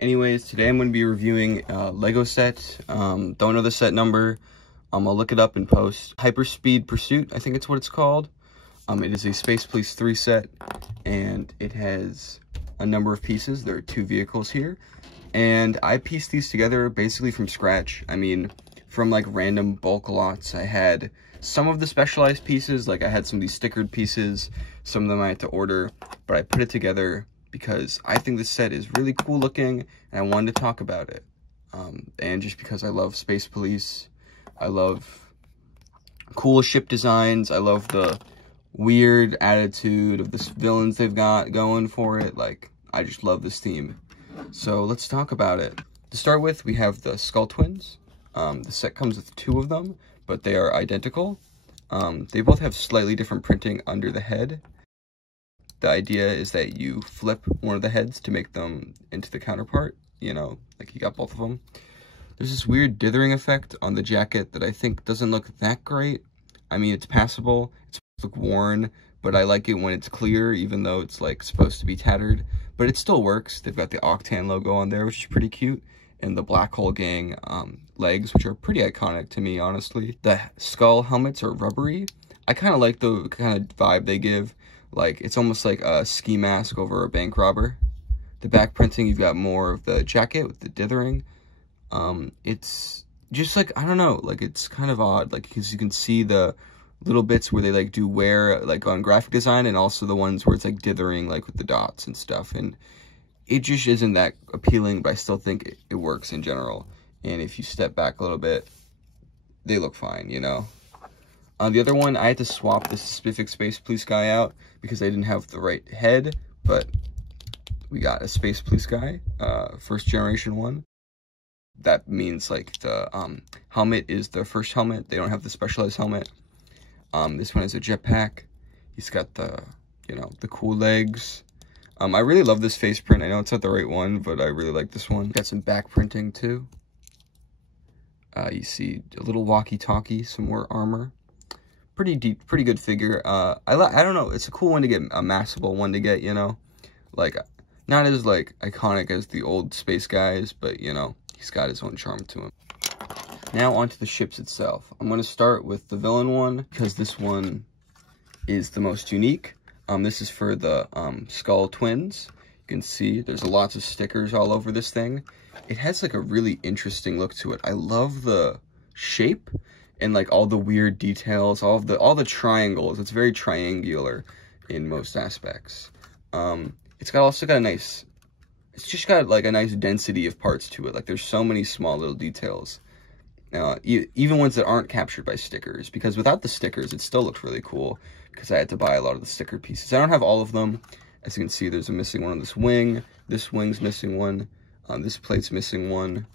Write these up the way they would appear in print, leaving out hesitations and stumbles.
Anyways, today I'm going to be reviewing a Lego set. Don't know the set number. I'll look it up in post. Hyperspeed Pursuit, I think it's what it's called. It is a Space Police 3 set, and it has a number of pieces. There are 2 vehicles here, and I pieced these together basically from scratch. I mean, from like random bulk lots. I had some of the specialized pieces, like I had some of these stickered pieces. Some of them I had to order, but I put it together because I think this set is really cool looking, and I wanted to talk about it. And just because I love Space Police, I love cool ship designs, I love the weird attitude of the villains they've got going for it. Like, I just love this theme. So let's talk about it. To start with, we have the Skull Twins. The set comes with 2 of them, but they are identical. They both have slightly different printing under the head. The idea is that you flip one of the heads to make them into the counterpart, you know, like you got both of them. There's this weird dithering effect on the jacket that I think doesn't look that great. I mean, it's passable, it's supposed to look worn, but I like it when it's clear, even though it's like supposed to be tattered, but it still works. They've got the Octan logo on there, which is pretty cute, and the Black Hole Gang legs, which are pretty iconic to me, honestly. The skull helmets are rubbery. I kind of like the kind of vibe they give. Like, it's almost like a ski mask over a bank robber. The back printing, you've got more of the jacket with the dithering. It's just like, I don't know, like it's kind of odd, like, because you can see the little bits where they like do wear, like on graphic design, and also the ones where it's like dithering, like with the dots and stuff. And it just isn't that appealing, but I still think it works in general. And if you step back a little bit, they look fine, you know? The other one, I had to swap the specific Space Police guy out because I didn't have the right head, but we got a Space Police guy, first generation one. That means like the helmet is the first helmet. They don't have the specialized helmet. This one is a jetpack. He's got the, you know, the cool legs. I really love this face print. I know it's not the right one, but I really like this one. Got some back printing too. You see a little walkie-talkie, some more armor. Pretty deep, pretty good figure. I don't know, it's a cool one to get, a massable one to get, you know? Like, not as, like, iconic as the old space guys, but, you know, he's got his own charm to him. Now onto the ships itself. I'm going to start with the villain one, because this one is the most unique. This is for the Skull Twins. You can see there's lots of stickers all over this thing. It has, like, a really interesting look to it. I love the shape and like all the weird details, all the triangles. It's very triangular in most aspects. It's also got a nice, it's just got like a nice density of parts to it. Like there's so many small little details. Even ones that aren't captured by stickers, because without the stickers, it still looked really cool because I had to buy a lot of the sticker pieces. I don't have all of them. As you can see, there's a missing one on this wing. This wing's missing one. This plate's missing one.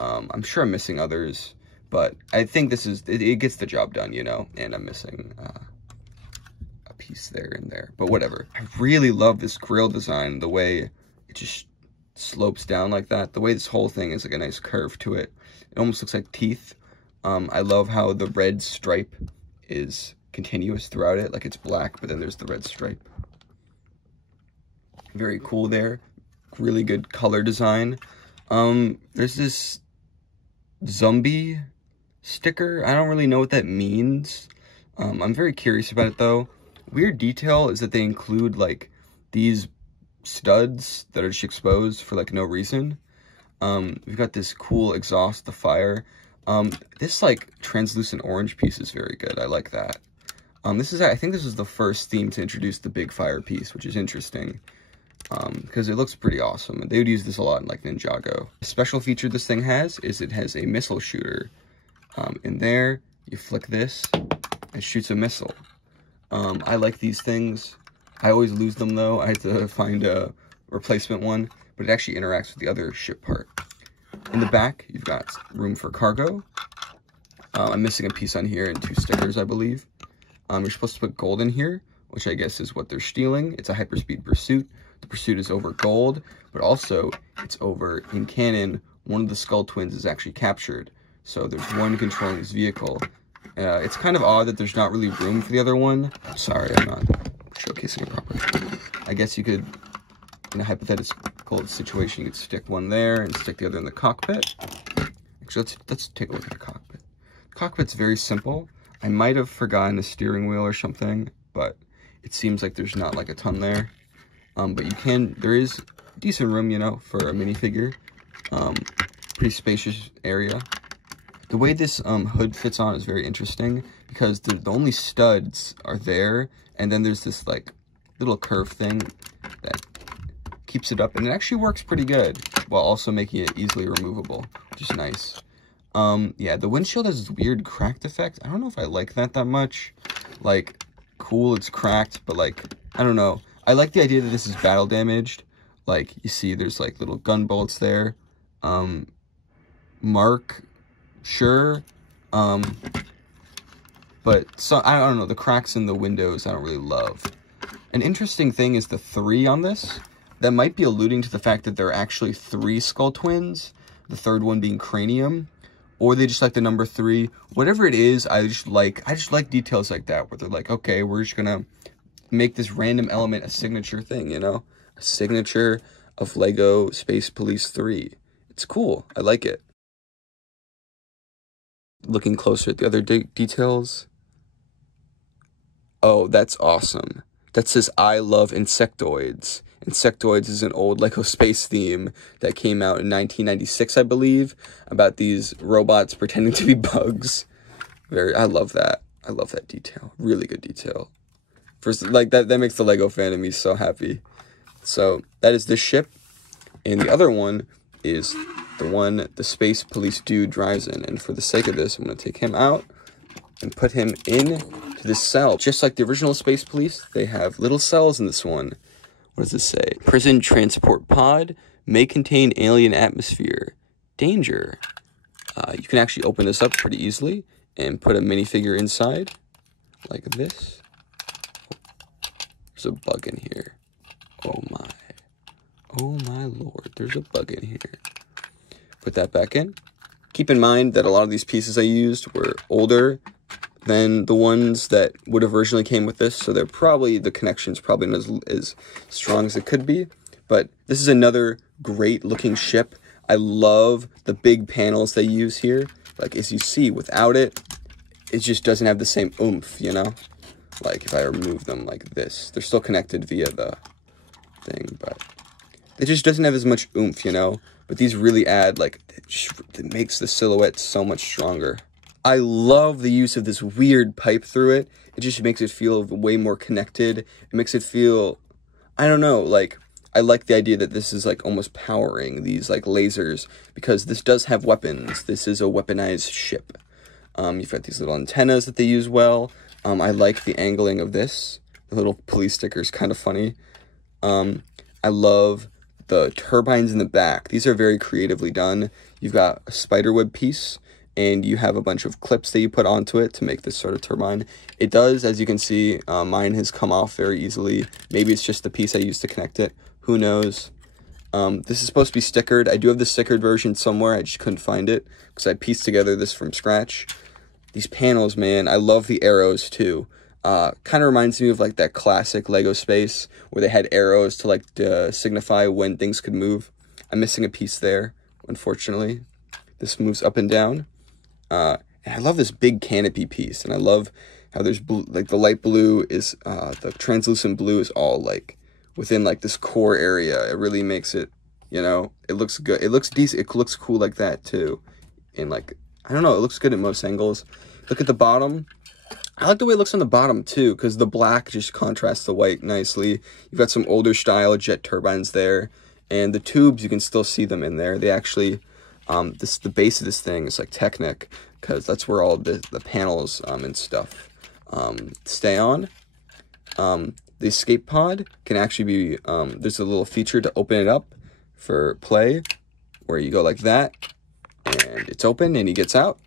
I'm sure I'm missing others. But I think this is, it gets the job done, you know, and I'm missing a piece there and there, but whatever. I really love this grill design, the way it just slopes down like that. The way this whole thing is like a nice curve to it. It almost looks like teeth. I love how the red stripe is continuous throughout it, like it's black, but then there's the red stripe. Very cool there. Really good color design. There's this zombie sticker. I don't really know what that means. I'm very curious about it though. Weird detail is that they include like these studs that are just exposed for like no reason. We've got this cool exhaust, the fire. This like translucent orange piece is very good. I like that. I think this is the first theme to introduce the big fire piece, which is interesting. Because it looks pretty awesome. They would use this a lot in like Ninjago. The special feature this thing has is it has a missile shooter. In there, you flick this, and shoots a missile. I like these things. I always lose them though. I had to find a replacement one, but it actually interacts with the other ship part. In the back, you've got room for cargo. I'm missing a piece on here and 2 stickers, I believe. You're supposed to put gold in here, which I guess is what they're stealing. It's a hyperspeed pursuit. The pursuit is over gold, but also it's over, in canon, one of the Skull Twins is actually captured. So there's one controlling this vehicle. It's kind of odd that there's not really room for the other one. I'm sorry, I'm not showcasing it properly. I guess you could, in a hypothetical practical situation, you could stick one there and stick the other in the cockpit. Actually, let's take a look at the cockpit. The cockpit's very simple. I might have forgotten the steering wheel or something, but it seems like there's not like a ton there. But there is decent room, you know, for a minifigure. Pretty spacious area. The way this hood fits on is very interesting because the only studs are there, and then there's this like little curve thing that keeps it up, and it actually works pretty good while also making it easily removable, which is nice. Yeah, the windshield has this weird cracked effect. I don't know if I like that much. Like, cool, it's cracked, but like, I don't know. I like the idea that this is battle damaged. Like, you see there's like little gun bullets there. Mark, sure. But so, I don't know, the cracks in the windows I don't really love. An interesting thing is the 3 on this. That might be alluding to the fact that there are actually 3 skull twins, the third one being cranium, or they just like the number 3. Whatever it is, I just like details like that, where they're like, okay, we're just gonna make this random element a signature thing, you know? A signature of Lego Space Police 3. It's cool. I like it. Looking closer at the other details. Oh, that's awesome. That says, I love insectoids. Insectoids is an old Lego space theme that came out in 1996, I believe, about these robots pretending to be bugs. I love that. I love that detail. Really good detail. First, like, that makes the Lego fan in me so happy. So, that is this ship. And the other one is the one the Space Police dude drives in. And for the sake of this, I'm going to take him out and put him in to this cell. Just like the original Space Police, they have little cells in this one. What does this say? Prison transport pod may contain alien atmosphere. Danger. You can actually open this up pretty easily and put a minifigure inside, like this. There's a bug in here. Oh my. Oh my lord, there's a bug in here. Put that back in. Keep in mind that a lot of these pieces I used were older than the ones that would have originally came with this, so the connection's probably not as strong as it could be. But this is another great looking ship. I love the big panels they use here. Like, as you see, without it, it just doesn't have the same oomph, you know? Like, if I remove them like this, they're still connected via the thing, but it just doesn't have as much oomph, you know? But these really add, like, it makes the silhouette so much stronger. I love the use of this weird pipe through it. It just makes it feel way more connected. It makes it feel, I don't know, like, I like the idea that this is, like, almost powering these, like, lasers, because this does have weapons. This is a weaponized ship. You've got these little antennas that they use well. I like the angling of this. The little police sticker is kind of funny. I love the turbines in the back. These are very creatively done. You've got a spiderweb piece, and you have a bunch of clips that you put onto it to make this sort of turbine. It does, as you can see, mine has come off very easily. Maybe it's just the piece I used to connect it. Who knows? This is supposed to be stickered. I do have the stickered version somewhere. I just couldn't find it because I pieced together this from scratch. These panels, man, I love the arrows too. Kind of reminds me of like that classic Lego space where they had arrows to like signify when things could move. I'm missing a piece there, unfortunately. This moves up and down. And I love this big canopy piece, and I love how there's blue, like the light blue is, the translucent blue is all like within like this core area. It really makes it, you know, it looks good. It looks decent. It looks cool like that too. And like, I don't know, it looks good at most angles. Look at the bottom. I like the way it looks on the bottom too, because the black just contrasts the white nicely. You've got some older style jet turbines there, and the tubes, you can still see them in there. They actually, the base of this thing is like Technic, because that's where all the panels and stuff stay on. The escape pod can actually be, there's a little feature to open it up for play, where you go like that, and it's open and he gets out.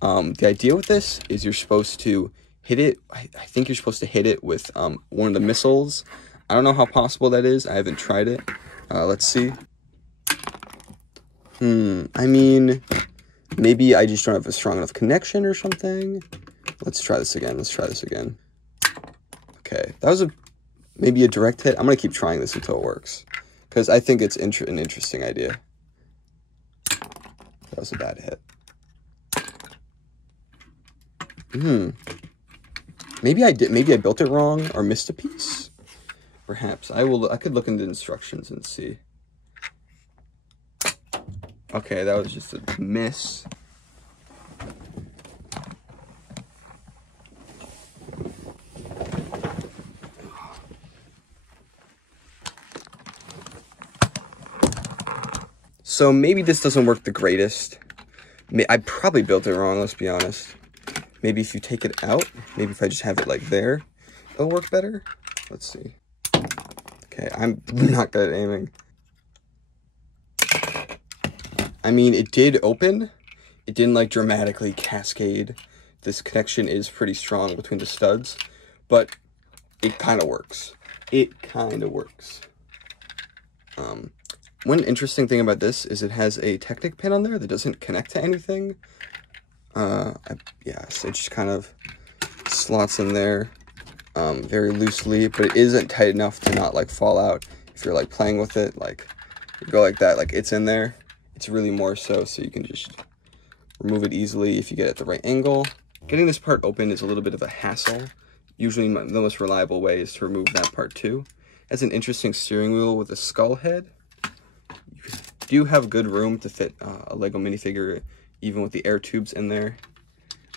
The idea with this is you're supposed to hit it, I think you're supposed to hit it with one of the missiles. I don't know how possible that is. I haven't tried it. Let's see. I mean, maybe I just don't have a strong enough connection or something. Let's try this again. Let's try this again. Okay, that was maybe a direct hit. I'm going to keep trying this until it works, because I think it's an interesting idea. That was a bad hit. Maybe I built it wrong or missed a piece. Perhaps. I could look into instructions and see. Okay, that was just a miss. So maybe this doesn't work the greatest. I probably built it wrong, let's be honest. Maybe if you take it out, maybe if I just have it like there, it'll work better. Let's see. Okay, I'm not good at aiming. I mean, it did open. It didn't like dramatically cascade. This connection is pretty strong between the studs, but it kind of works. It kind of works. One interesting thing about this is it has a Technic pin on there that doesn't connect to anything. Yeah, so it just kind of slots in there very loosely, but it isn't tight enough to not like fall out. If you're like playing with it, like you go like that, like it's in there. It's really more so you can just remove it easily if you get it at the right angle. Getting this part open is a little bit of a hassle. Usually the most reliable way is to remove that part too. It has an interesting steering wheel with a skull head. You do have good room to fit a Lego minifigure, even with the air tubes in there.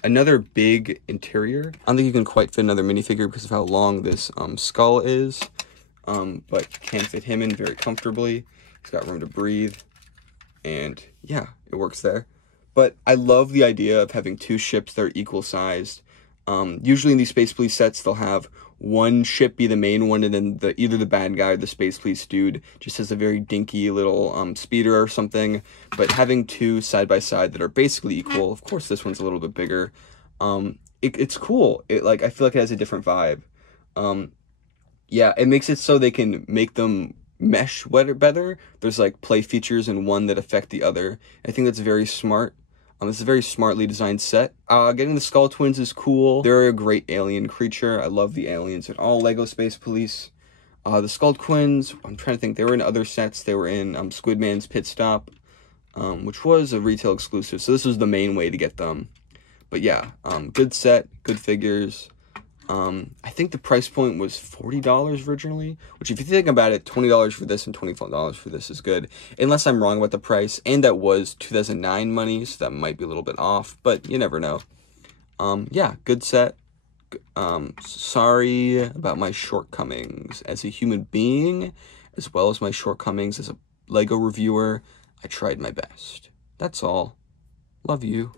Another big interior. I don't think you can quite fit another minifigure because of how long this skull is, but you can fit him in very comfortably. He's got room to breathe, and yeah, it works there. But I love the idea of having two ships that are equal sized. Usually in these Space Police sets, they'll have one ship be the main one, and then either the bad guy or the Space Police dude just has a very dinky little speeder or something. But having two side by side that are basically equal, of course this one's a little bit bigger. It's cool. I feel like it has a different vibe. Yeah, it makes it so they can make them mesh better. There's like play features in one that affect the other. I think that's very smart. This is a very smartly designed set. Getting the Skull Twins is cool. They're a great alien creature. I love the aliens in all Lego Space Police. The Skull Twins, I'm trying to think, they were in other sets. They were in Squidman's Pit Stop, which was a retail exclusive. So this was the main way to get them. But yeah, good set, good figures. I think the price point was $40 originally, which if you think about it, $20 for this and $25 for this is good. Unless I'm wrong about the price, and that was 2009 money, so that might be a little bit off, but you never know. Yeah, good set. Sorry about my shortcomings as a human being, as well as my shortcomings as a Lego reviewer. I tried my best. That's all. Love you.